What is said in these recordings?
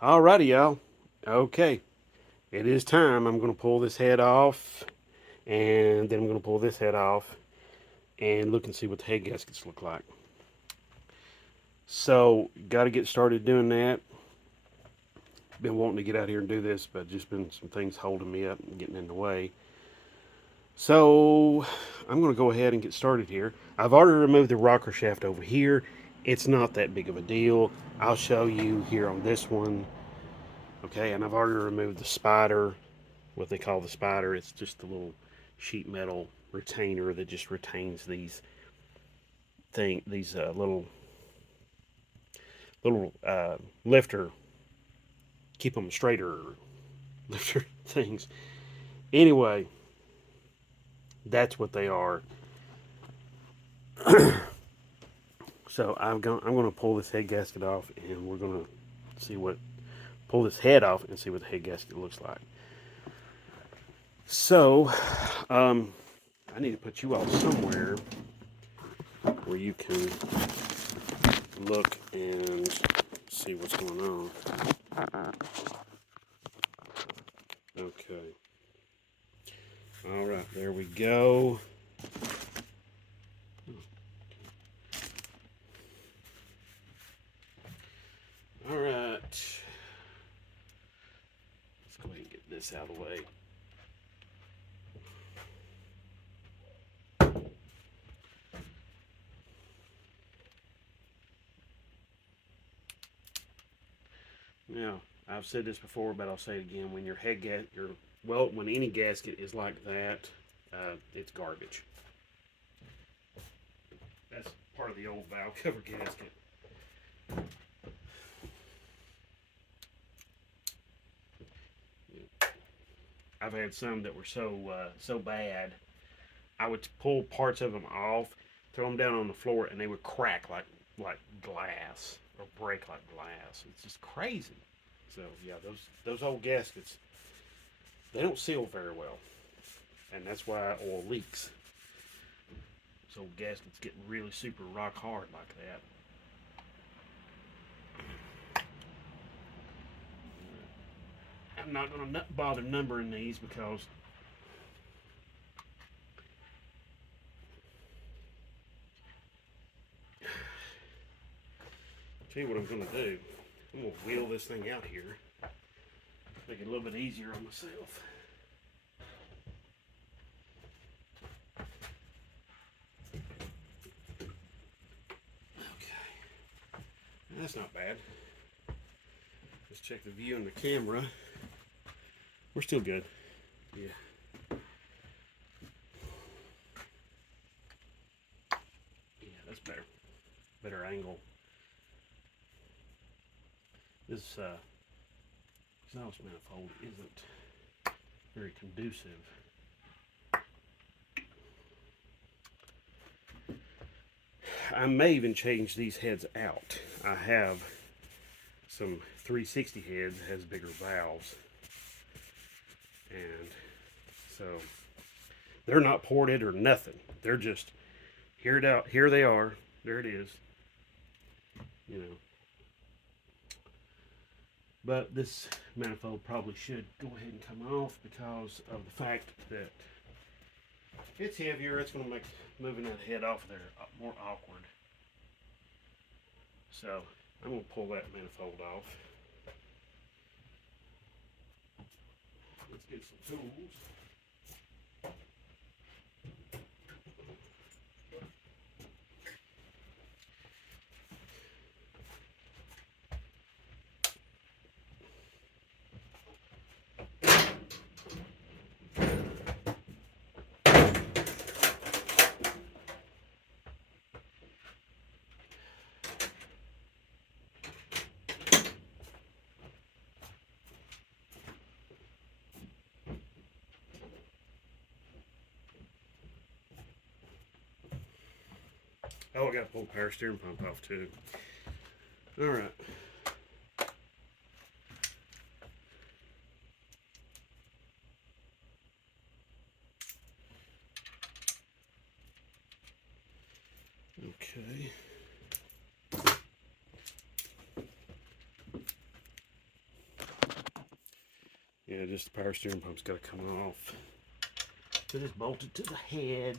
Alrighty, y'all. Okay, it is time. I'm going to pull this head off, and then I'm going to pull this head off, and look and see what the head gaskets look like. So, got to get started doing that. Been wanting to get out here and do this, but just been some things holding me up and getting in the way. So, I'm going to go ahead and get started here. I've already removed the rocker shaft over here. It's not that big of a deal. I'll show you here on this one. Okay, and I've already removed the spider, what they call the spider. It's just a little sheet metal retainer that just retains these little lifter, keep them straighter lifter things. Anyway, that's what they are. So I'm gonna pull this head gasket off, and we're gonna see what pull this head off and see what the head gasket looks like. So, I need to put you all somewhere where you can look and see what's going on. Okay. All right, there we go. All right. Let's go ahead and get this out of the way. Now, I've said this before, but I'll say it again. When when any gasket is like that, it's garbage. That's part of the old valve cover gasket. I've had some that were so bad, I would pull parts of them off, throw them down on the floor, and they would crack like glass or break like glass. It's just crazy. So yeah, those old gaskets, they don't seal very well, and that's why oil leaks. So gaskets get really super rock hard like that. I'm not going to bother numbering these because tell you what I'm going to do. I'm going to wheel this thing out here, make it a little bit easier on myself. Okay, that's not bad. Let's check the view on the camera. We're still good. Yeah. Yeah, that's better. Better angle. This exhaust manifold isn't very conducive. I may even change these heads out. I have some 360 heads that has bigger valves, and so they're not ported or nothing. They're just here it out. Here they are. There it is. You know. But this manifold probably should go ahead and come off because of the fact that it's heavier. It's going to make moving that head off there more awkward. So I'm going to pull that manifold off. Let's get some tools. Oh, I got to pull the power steering pump off too. All right. Okay. Yeah, just the power steering pump's got to come off. So just bolt it to the head.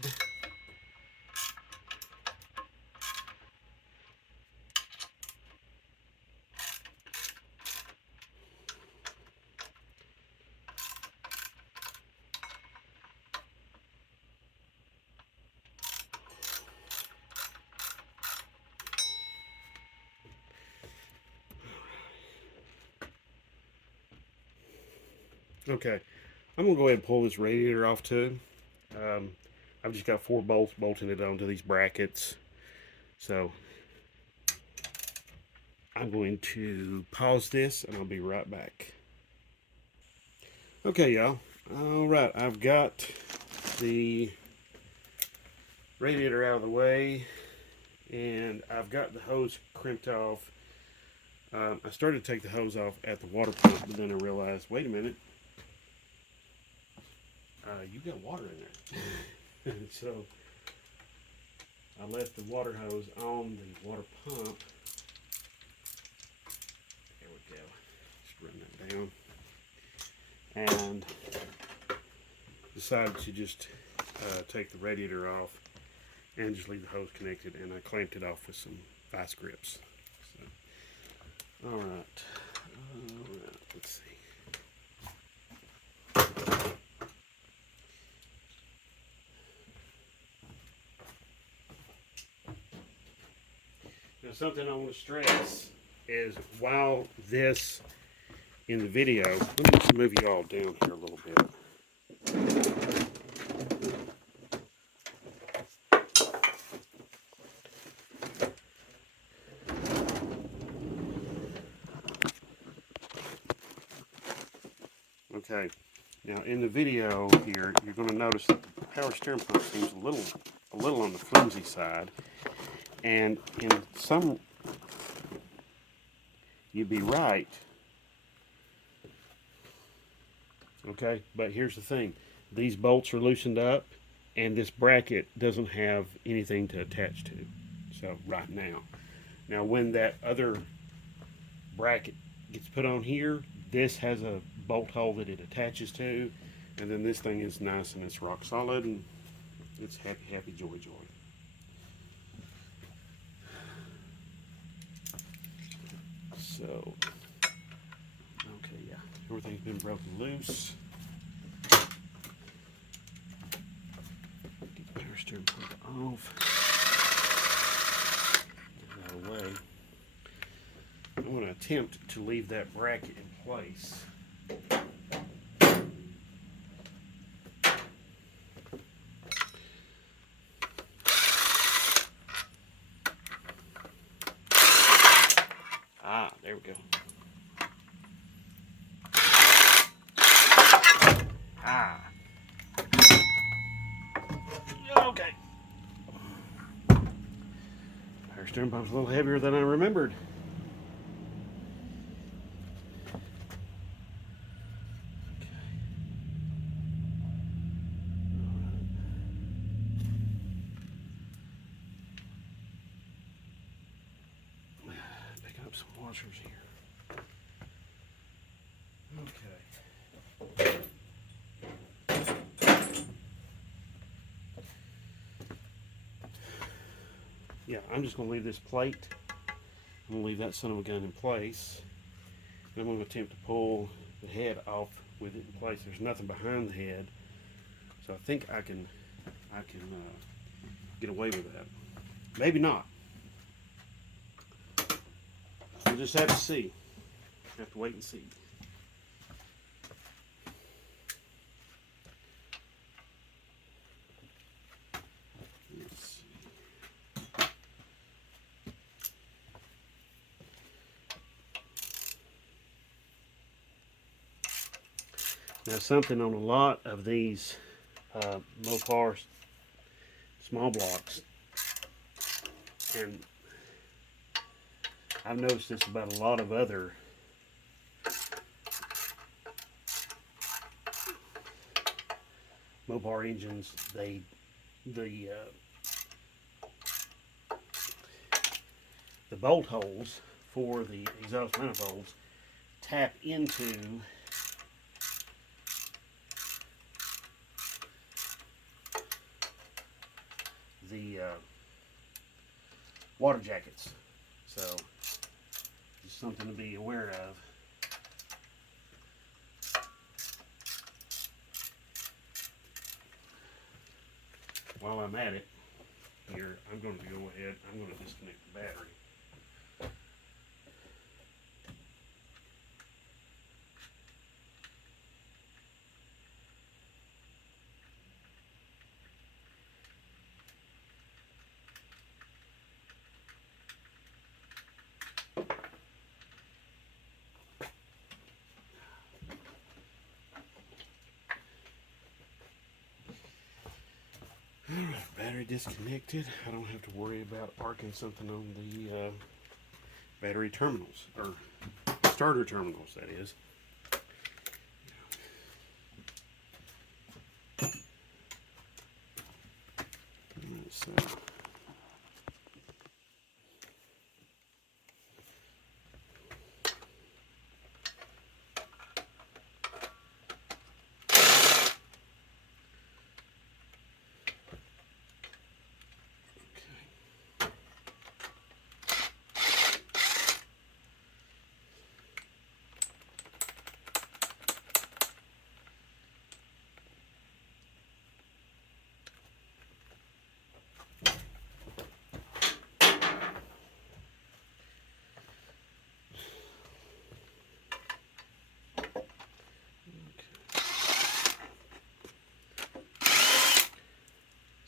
Okay, I'm gonna go ahead and pull this radiator off too. I've just got 4 bolts bolting it onto these brackets. So I'm going to pause this and I'll be right back. Okay, y'all. All right, I've got the radiator out of the way and I've got the hose crimped off. I started to take the hose off at the water pump, but then I realized, wait a minute, you got water in there. So I left the water hose on the water pump. There we go. Just run that down. And decided to just take the radiator off and just leave the hose connected, and I clamped it off with some vice grips. So, all right, let's see. Now, something I want to stress is while this in the video, let me just move you all down here a little bit. Okay, now in the video here, you're going to notice that the power steering pump seems a little on the flimsy side, and in some, you'd be right. Okay, but here's the thing: these bolts are loosened up, and this bracket doesn't have anything to attach to. So right now when that other bracket gets put on here, this has a bolt hole that it attaches to, and then this thing is nice and it's rock solid and it's happy joy. So okay, yeah, everything's been broken loose. Get the power steering pump off. Get that away. I'm going to attempt to leave that bracket in place. There we go. Okay. Power steering pump's a little heavier than I remembered. Picking up some washers here. Okay. Yeah, I'm just going to leave this plate. I'm going to leave that son of a gun in place. And I'm going to attempt to pull the head off with it in place. There's nothing behind the head, so I think I can get away with that. Maybe not. We'll just have to see. Have to wait and see. Let's see. Now, something on a lot of these Mopar small blocks, and I've noticed this about a lot of other Mopar engines. The bolt holes for the exhaust manifolds tap into the water jackets. So just something to be aware of. While I'm at it, here, I'm going to go ahead, I'm going to disconnect the battery. Alright, battery disconnected. I don't have to worry about arcing something on the battery terminals, or starter terminals, that is. So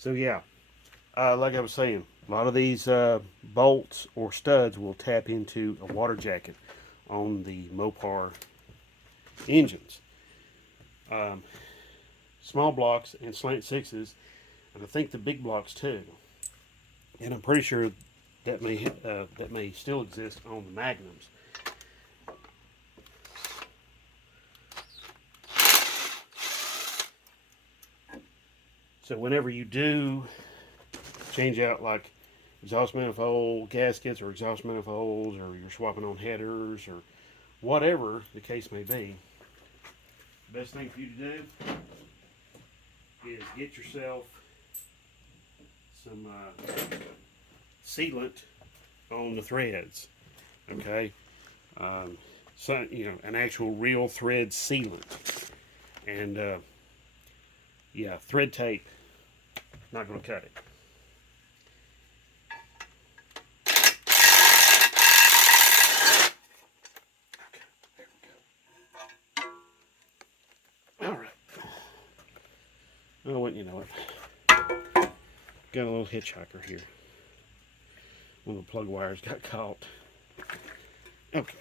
So yeah, like I was saying, a lot of these bolts or studs will tap into a water jacket on the Mopar engines. Small blocks and slant sixes, and I think the big blocks too. And I'm pretty sure that may still exist on the Magnums. So whenever you do change out like exhaust manifold gaskets or exhaust manifolds, or you're swapping on headers or whatever the case may be, the best thing for you to do is get yourself some sealant on the threads. Okay, so an actual real thread sealant, and yeah, thread tape not going to cut it. All right. Oh, wouldn't you know it? Got a little hitchhiker here. One of the plug wires got caught. Okay.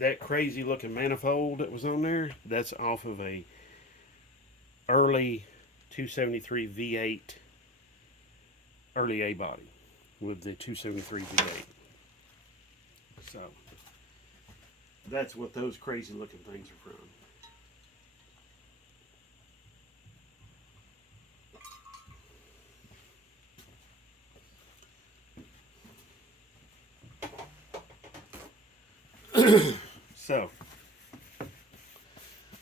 That crazy looking manifold that was on there, that's off of a early 273 V8 early A body with the 273 V8. So that's what those crazy looking things are from. So,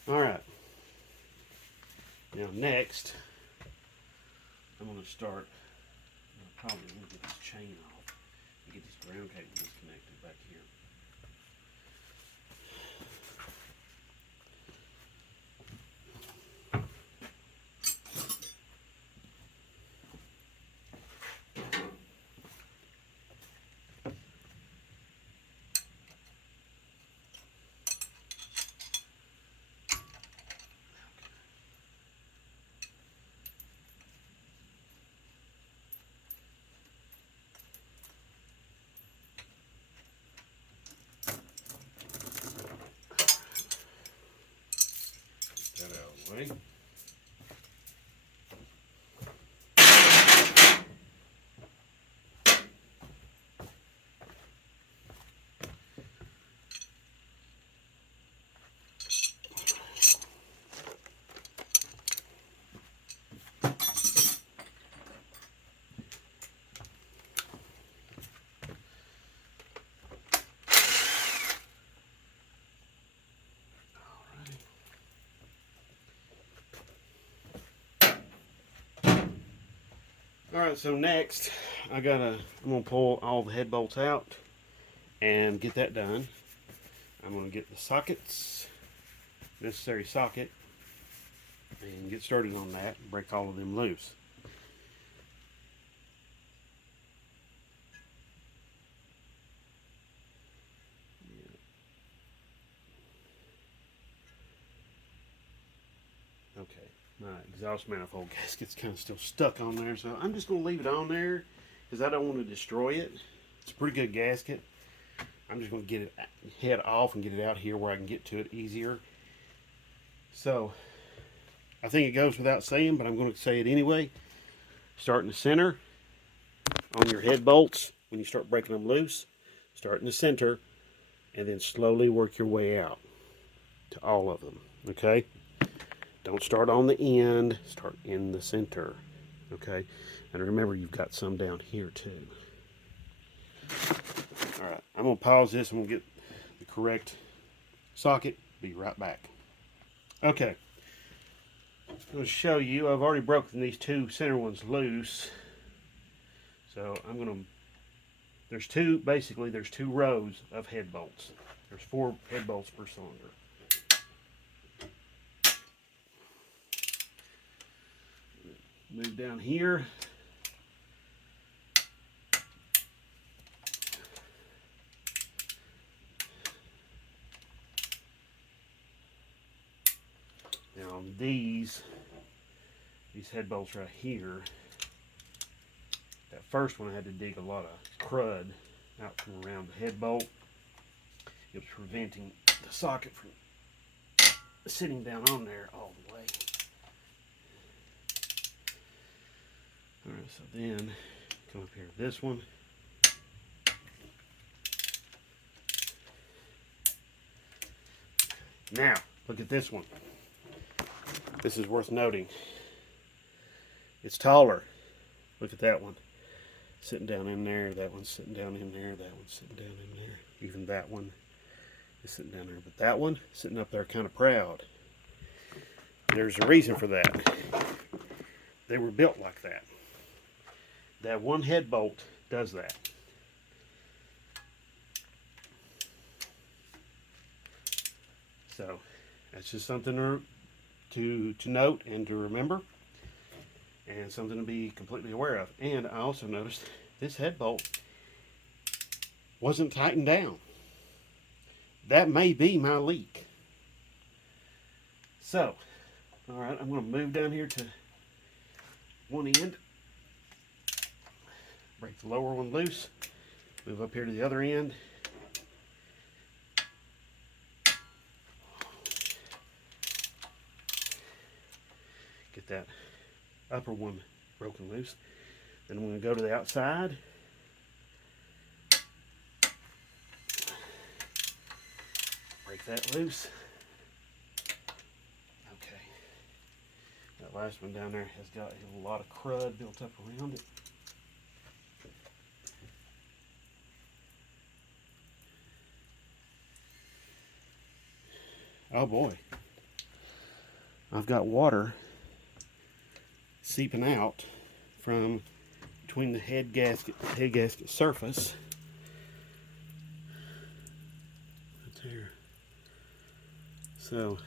all right. Now next, I'm going to start. I'm probably going to get this chain off and get this ground cable disconnected back here. Get that out of the way. Alright, so next I'm gonna pull all the head bolts out and get that done. I'm gonna get the sockets, necessary socket, and get started on that and break all of them loose. Okay, my exhaust manifold gasket's kind of still stuck on there, so I'm just going to leave it on there because I don't want to destroy it. It's a pretty good gasket. I'm just going to get it head off and get it out here where I can get to it easier. So, I think it goes without saying, but I'm going to say it anyway. Start in the center on your head bolts. When you start breaking them loose, start in the center and then slowly work your way out to all of them, okay? Don't start on the end, start in the center, okay? And remember, you've got some down here too. All right, I'm gonna pause this. I'm gonna get the correct socket. Be right back. Okay, I'm gonna show you. I've already broken these two center ones loose. So I'm gonna, there's two rows of head bolts. There's 4 head bolts per cylinder. Move down here. Now these head bolts right here, that first one I had to dig a lot of crud out from around the head bolt. It was preventing the socket from sitting down on there all the way. Alright, so then come up here to this one. Now, look at this one. This is worth noting. It's taller. Look at that one. Sitting down in there, that one's sitting down in there, that one's sitting down in there. Even that one is sitting down there. But that one, sitting up there kind of proud. There's a reason for that. They were built like that. That one head bolt does that. So that's just something to note and to remember, and something to be completely aware of. And I also noticed this head bolt wasn't tightened down. That may be my leak. So, all right, I'm going to move down here to one end, break the lower one loose, move up here to the other end. Get that upper one broken loose. Then I'm going to go to the outside. Break that loose. Okay. That last one down there has got a lot of crud built up around it. Oh boy. I've got water seeping out from between the head gasket surface. Right there. So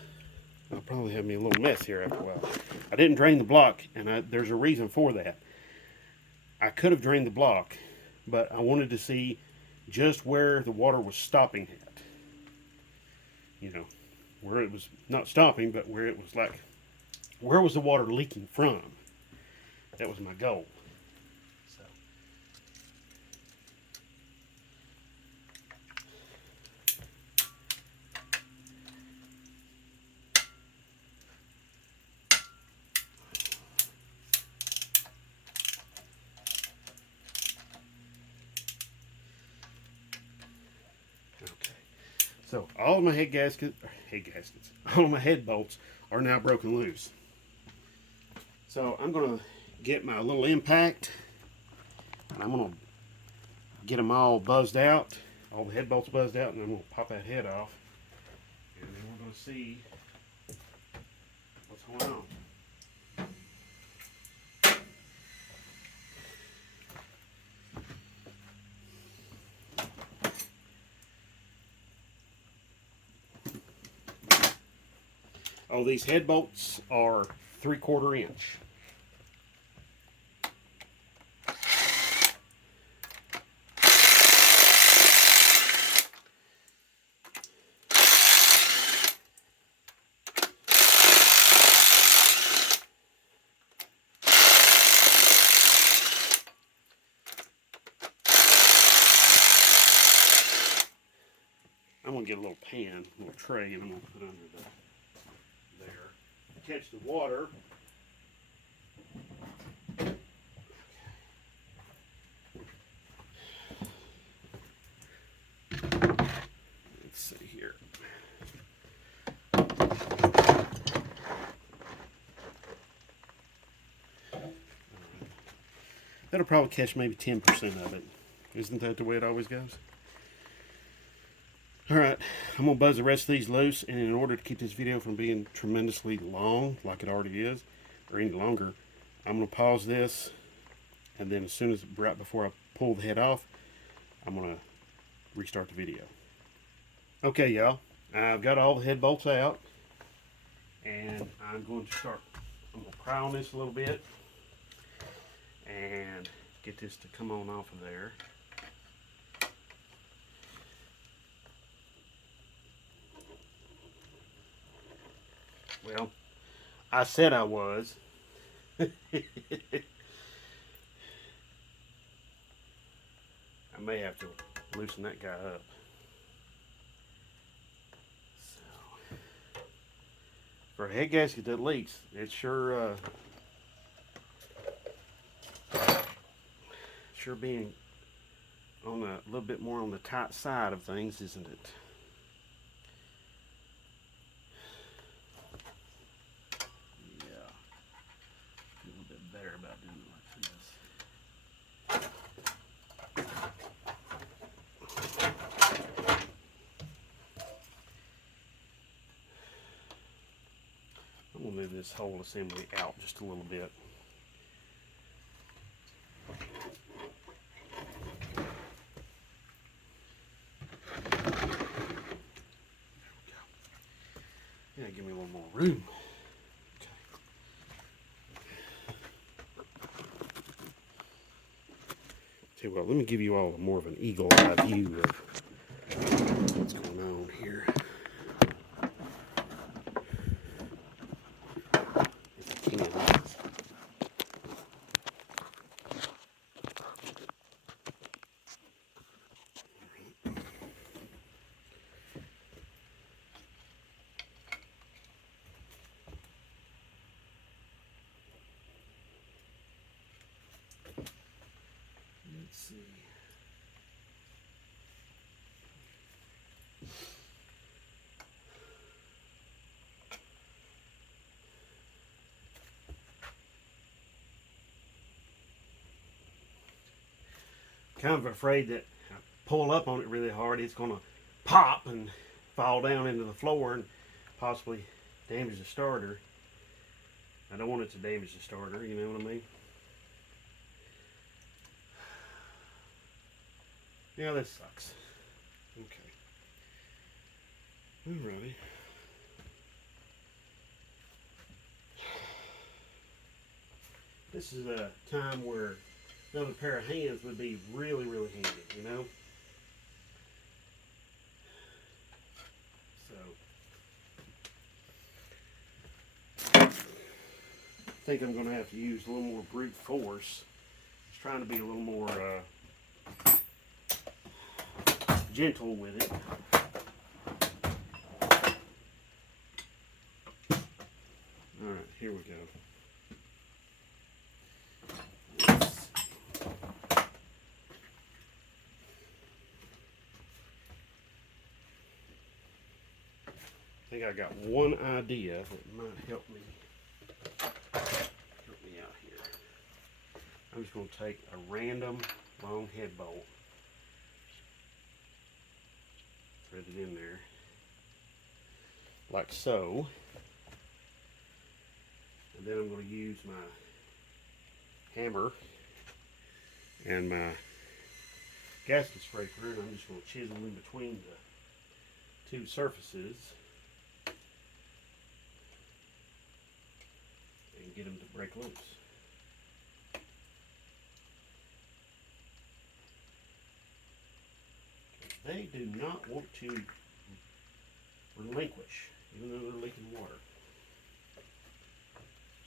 I'll probably have me a little mess here after a while. I didn't drain the block, and there's a reason for that. I could have drained the block, but I wanted to see just where the water was stopping at. You know, where it was not stopping, but where it was like, where was the water leaking from? That was my goal. So. Okay. So all of my all my head bolts are now broken loose. So I'm going to get my little impact, and I'm going to get them all buzzed out, all the head bolts buzzed out, and I'm going to pop that head off, and then we're going to see what's going on. Oh, these head bolts are 3/4 inch. I'm gonna get a little pan, a little tray, and I'm gonna put under there. Catch the water. Let's see here. That'll probably catch maybe 10% of it. Isn't that the way it always goes? Alright, I'm going to buzz the rest of these loose, and in order to keep this video from being tremendously long, like it already is, or any longer, I'm going to pause this, and then as soon as, right before I pull the head off, I'm going to restart the video. Okay, y'all, I've got all the head bolts out, and I'm going to pry on this a little bit, and get this to come on off of there. Well, I said I was. I may have to loosen that guy up. So, for a head gasket that leaks, it's sure being on a little bit more on the tight side of things, isn't it? Better about doing it like this. I'm going to move this whole assembly out just a little bit. Yeah, give me a little more room. Tell you what, let me give you all more of an eagle-eye view of what's going on here. If you can. Let's see. Kind of afraid that I pull up on it really hard, it's going to pop and fall down into the floor and possibly damage the starter. I don't want it to damage the starter, you know what I mean? Yeah, that sucks. Okay. Alrighty. This is a time where another pair of hands would be really, really handy, you know? So, I think I'm going to have to use a little more brute force. Just trying to be a little more gentle with it. Alright, here we go. I think I got one idea that might help me out here. I'm just going to take a random long head bolt, thread it in there, like so, and then I'm going to use my hammer and my gasket scraper, and I'm just going to chisel in between the two surfaces. get them to break loose. They do not want to relinquish, even though they're leaking water.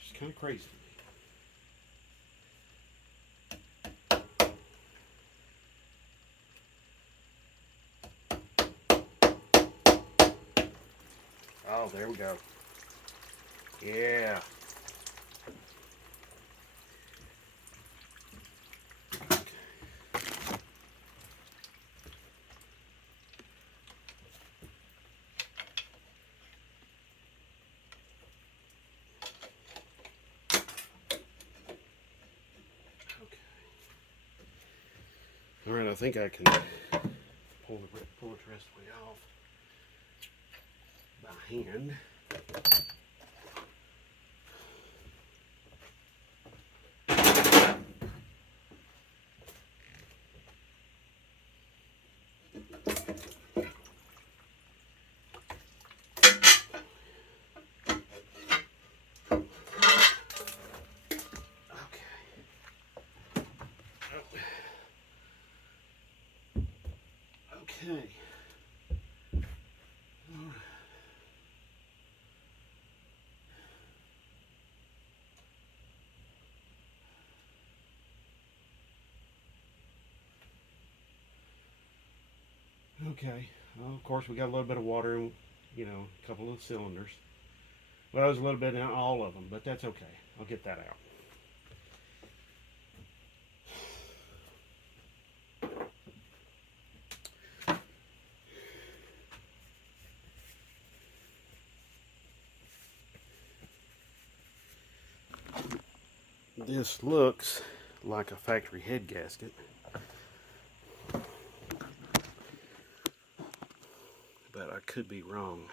It's kind of crazy to me. Oh, there we go. Yeah. All right, I think I can pull it the rest of the way off by hand. Okay. Okay. Well, of course, we got a little bit of water in, a couple of cylinders. Well, there's a little bit in all of them, but that's okay. I'll get that out. This looks like a factory head gasket, but I could be wrong.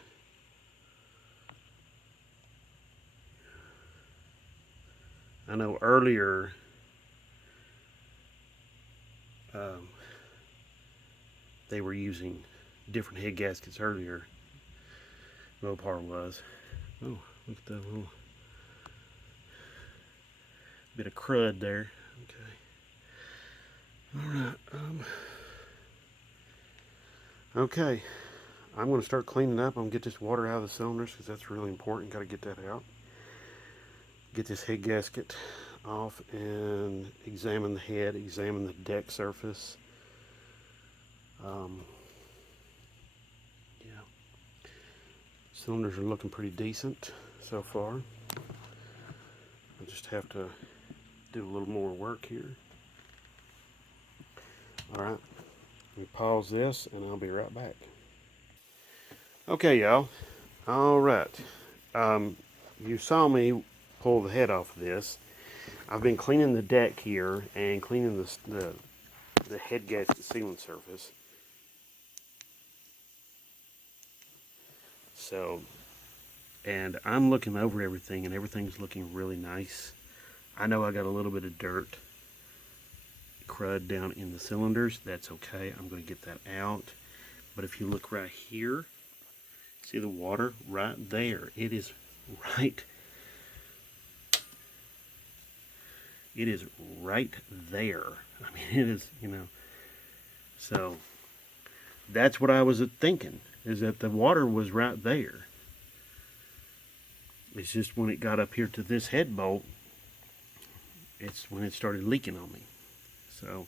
I know earlier they were using different head gaskets earlier. Mopar was. Oh, look at that little bit of crud there. Okay. All right. Okay. I'm going to start cleaning up. I'm going to get this water out of the cylinders because that's really important. Got to get that out. Get this head gasket off and examine the head, examine the deck surface. Yeah. Cylinders are looking pretty decent so far. I just have to do a little more work here. All right. Let me pause this and I'll be right back. Okay, y'all. All right. You saw me pull the head off of this. I've been cleaning the deck here and cleaning the head gasket sealing surface. So, and I'm looking over everything and everything's looking really nice. I know I got a little bit of dirt, crud down in the cylinders. That's okay. I'm going to get that out. But if you look right here, see the water right there? It is right. It is right there. I mean, it is, So that's what I was thinking, is that the water was right there. It's just when it got up here to this head bolt, it's when it started leaking on me. So,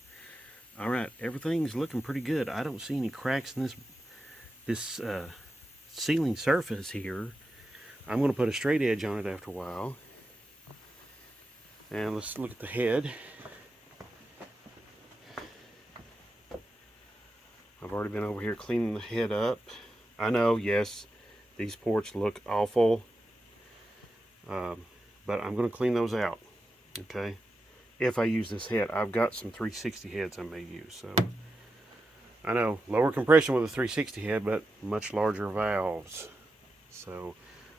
all right, everything's looking pretty good. I don't see any cracks in this sealing surface here. I'm going to put a straight edge on it after a while. And let's look at the head. I've already been over here cleaning the head up. I know, yes, these ports look awful. But I'm going to clean those out, okay? If I use this head. I've got some 360 heads I may use. So I know, lower compression with a 360 head, but much larger valves. So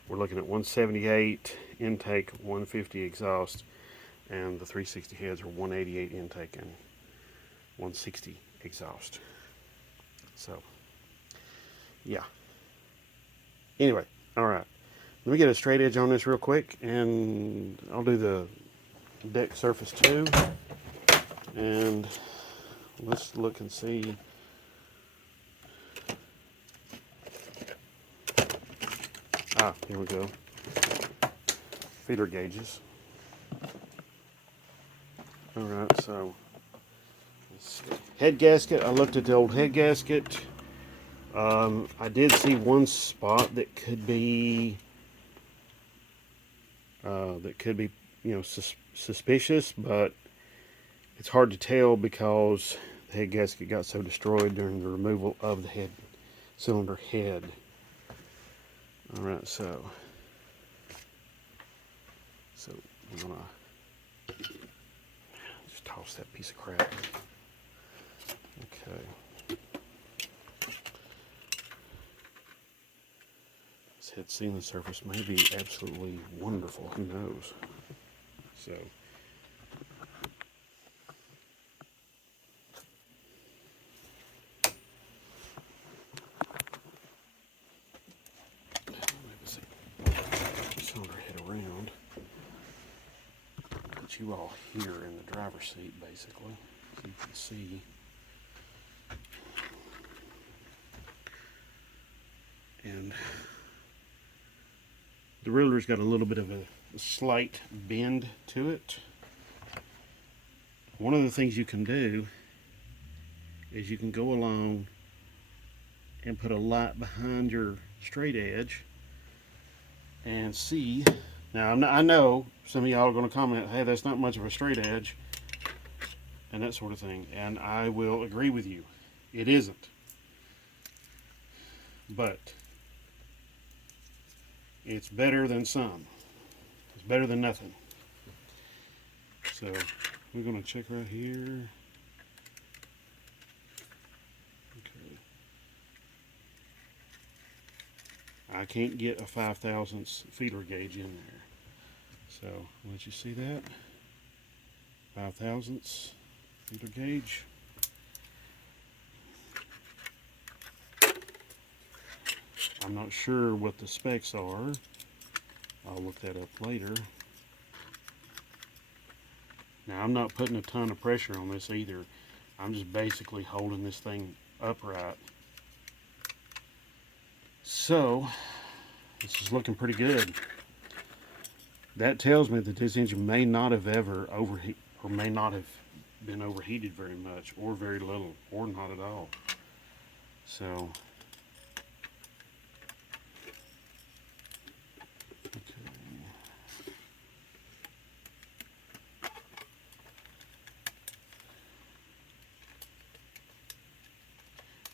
we're looking at 178 intake, 150 exhaust, and the 360 heads are 188 intake and 160 exhaust. So, yeah. Anyway, all right. Let Let me get a straight edge on this real quick, and I'll do the deck surface too. And let's look and see. Here we go. Feeder gauges. Alright, so head gasket. I looked at the old head gasket. I did see one spot that could be suspicious, but it's hard to tell because the head gasket got so destroyed during the removal of the cylinder head. Alright, so I'm gonna just toss that piece of crap. Okay. This head sealing surface may be absolutely wonderful. Who knows? So. Cylinder head around. Put you all here in the driver's seat, basically, so you can see. And the rotor's got a little bit of a slight bend to it. One of the things you can do is you can go along and put a light behind your straight edge and see. Now, I know some of y'all are going to comment, hey, that's not much of a straight edge, and that sort of thing. And I will agree with you. It isn't. But it's better than some. It's better than nothing. So we're going to check right here. Okay. I can't get a 5/1000 feeler gauge in there. So let you see that. 5/1000 feeler gauge. I'm not sure what the specs are. I'll look that up later. Now, I'm not putting a ton of pressure on this either. I'm just basically holding this thing upright. So, this is looking pretty good. That tells me that this engine may not have ever overheated, or may not have been overheated very much, or very little, or not at all. So,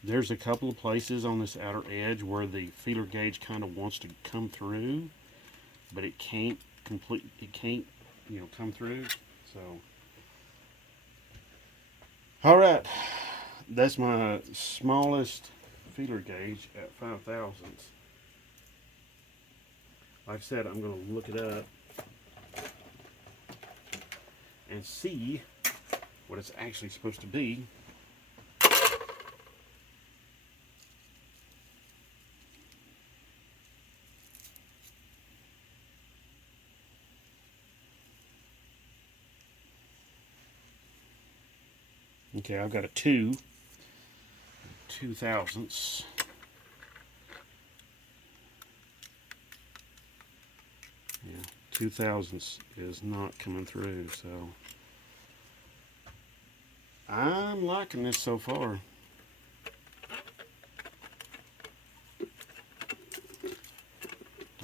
there's a couple of places on this outer edge where the feeler gauge kind of wants to come through, but it can't come through. So, all right, that's my smallest feeler gauge at 5/1000. Like I said, I'm going to look it up and see what it's actually supposed to be. Okay, I've got a 2/2000. Yeah, 2/1000 is not coming through, so I'm liking this so far.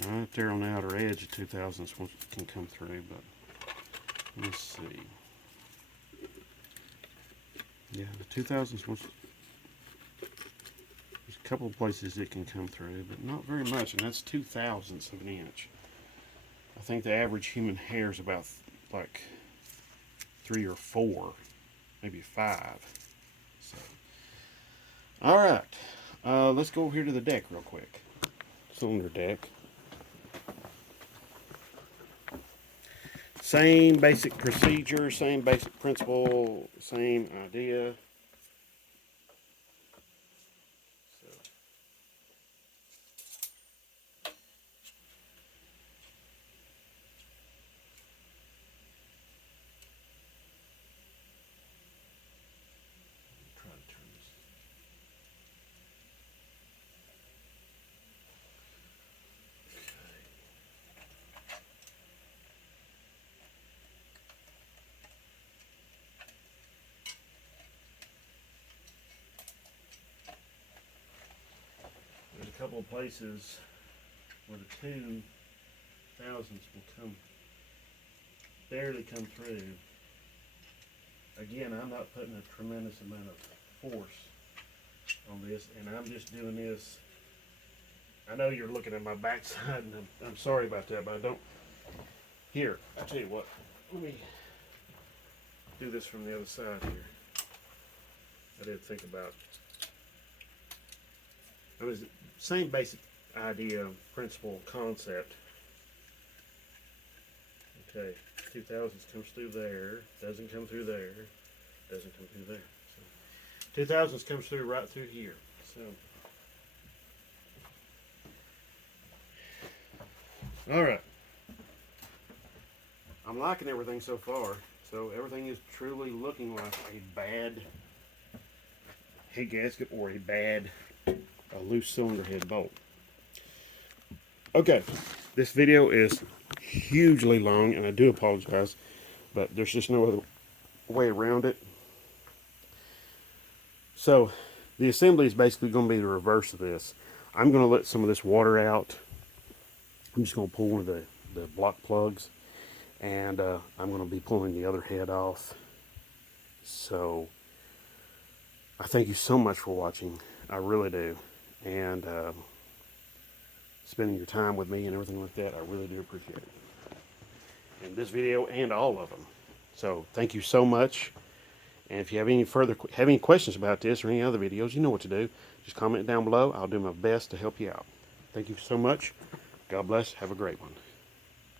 Right there on the outer edge of 2/1000 can come through, but let's see. Yeah, the 2/1000 there's a couple of places it can come through, but not very much, and that's 2/1000 of an inch. I think the average human hair is about like 3 or 4, maybe 5. So, all right, let's go over here to the deck real quick. Cylinder deck. Same basic procedure, same basic principle, same idea. couple of places where the 2000s will barely come through. Again, I'm not putting a tremendous amount of force on this, and I'm just doing this. I know you're looking at my backside, and I'm sorry about that, but I don't. Here, I'll tell you what. Let me do this from the other side here. I didn't think about. It was the same basic idea, principle, concept. Okay, 2000s comes through there, doesn't come through there, doesn't come through there. So 2000s comes through right through here. So, all right. I'm liking everything so far. So everything is truly looking like a bad head gasket or a loose cylinder head bolt. Okay, this video is hugely long, and I do apologize, but there's just no other way around it. So the assembly is basically going to be the reverse of this. I'm going to let some of this water out. I'm just going to pull one of the block plugs, and I'm going to be pulling the other head off. So I thank you so much for watching. I really do. And spending your time with me and everything like that, I really do appreciate it. In this video and all of them. So thank you so much. And if you have any questions about this or any other videos, you know what to do. Just comment down below. I'll do my best to help you out. Thank you so much. God bless. Have a great one.